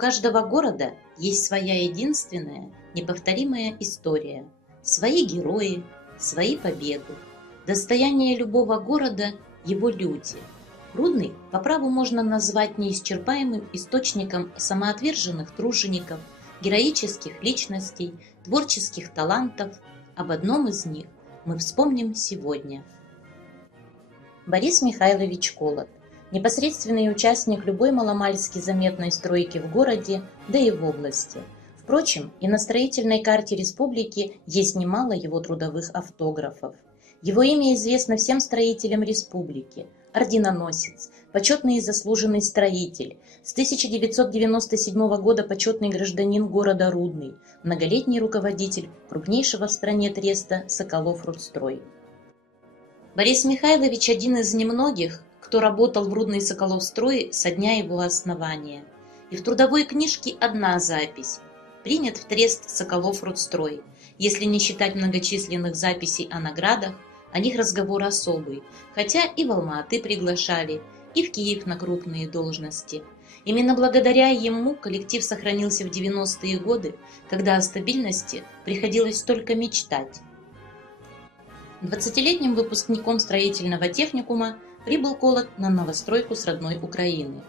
каждого города есть своя единственная, неповторимая история, свои герои, свои победы. Достояние любого города – его люди. Рудный по праву можно назвать неисчерпаемым источником самоотверженных тружеников, героических личностей, творческих талантов. Об одном из них мы вспомним сегодня. Борис Михайлович Колот. Непосредственный участник любой маломальски заметной стройки в городе, да и в области. Впрочем, и на строительной карте республики есть немало его трудовых автографов. Его имя известно всем строителям республики. Орденоносец, почетный и заслуженный строитель, с 1997 года почетный гражданин города Рудный, многолетний руководитель крупнейшего в стране треста «Соколов-Рудстрой». Борис Михайлович один из немногих, кто работал в Рудный-Соколовстрое со дня его основания. И в трудовой книжке одна запись: принят в трест Соколов-Рудстрой. Если не считать многочисленных записей о наградах, о них разговор особый, хотя и в Алма-Аты приглашали, и в Киев на крупные должности. Именно благодаря ему коллектив сохранился в 90-е годы, когда о стабильности приходилось только мечтать. 20-летним выпускником строительного техникума прибыл Колот на новостройку с родной Украины.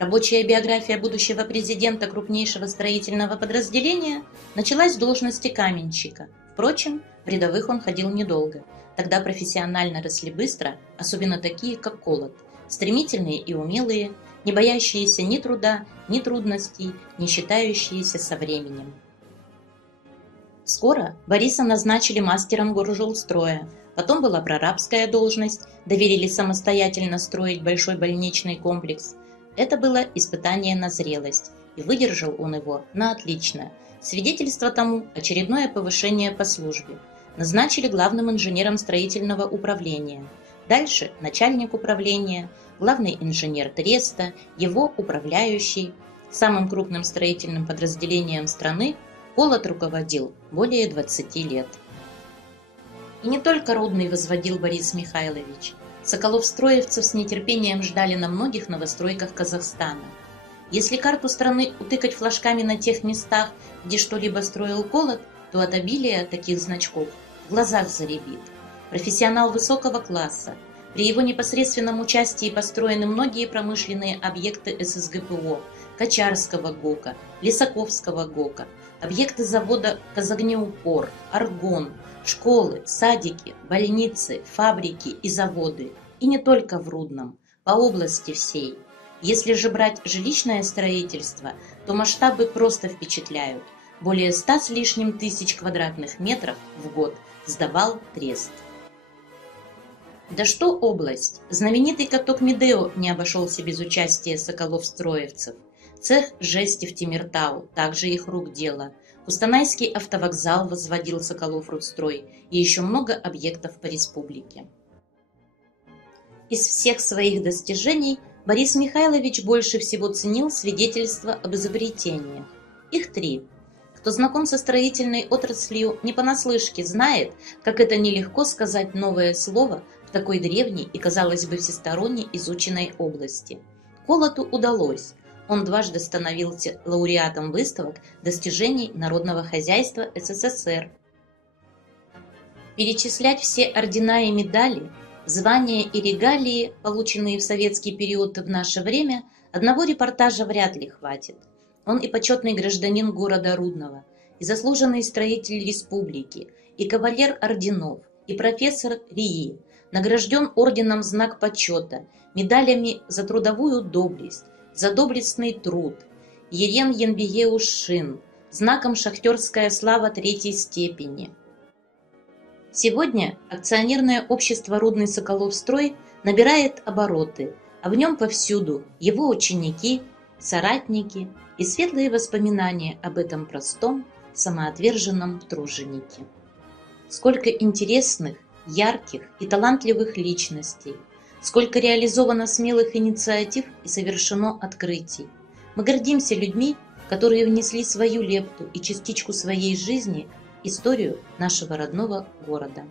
Рабочая биография будущего президента крупнейшего строительного подразделения началась с должности каменщика. Впрочем, в рядовых он ходил недолго. Тогда профессионально росли быстро, особенно такие, как Колот, стремительные и умелые, не боящиеся ни труда, ни трудностей, не считающиеся со временем. Скоро Бориса назначили мастером горжилстроя. Потом была прорабская должность, доверили самостоятельно строить большой больничный комплекс. Это было испытание на зрелость, и выдержал он его на отлично. Свидетельство тому – очередное повышение по службе. Назначили главным инженером строительного управления. Дальше начальник управления, главный инженер треста, его управляющий. Самым крупным строительным подразделением страны Колот руководил более 20 лет. И не только Рудный возводил Борис Михайлович. Соколовстроевцев с нетерпением ждали на многих новостройках Казахстана. Если карту страны утыкать флажками на тех местах, где что-либо строил Колот, то от обилия таких значков в глазах заребит. Профессионал высокого класса. При его непосредственном участии построены многие промышленные объекты ССГПО, Качарского ГОКа, Лисаковского ГОКа, объекты завода «Казогнеупор», «Аргон», школы, садики, больницы, фабрики и заводы. И не только в Рудном, по области всей. Если же брать жилищное строительство, то масштабы просто впечатляют. Более 100 с лишним тысяч квадратных метров в год сдавал трест. Да что область! Знаменитый каток Медео не обошелся без участия соколовстроевцев. Цех жести в Тимиртау, также их рук дело. Кустанайский автовокзал возводил Соколов-Рудстрой и еще много объектов по республике. Из всех своих достижений Борис Михайлович больше всего ценил свидетельства об изобретениях. Их 3. Кто знаком со строительной отраслью, не понаслышке знает, как это нелегко сказать новое слово в такой древней и, казалось бы, всесторонне изученной области. Колоту удалось. Он дважды становился лауреатом выставок достижений народного хозяйства СССР. Перечислять все ордена и медали, звания и регалии, полученные в советский период и в наше время, одного репортажа вряд ли хватит. Он и почетный гражданин города Рудного, и заслуженный строитель республики, и кавалер орденов, и профессор РИИ, награжден орденом «Знак почета», медалями за трудовую доблесть, за доблестный труд, Ерен Янбиеушин, знаком «Шахтерская слава 3-й степени». Сегодня акционерное общество «Рудный Соколовстрой» набирает обороты, а в нем повсюду его ученики, соратники и светлые воспоминания об этом простом, самоотверженном труженике. Сколько интересных, ярких и талантливых личностей, сколько реализовано смелых инициатив и совершено открытий. Мы гордимся людьми, которые внесли свою лепту и частичку своей жизни в историю нашего родного города.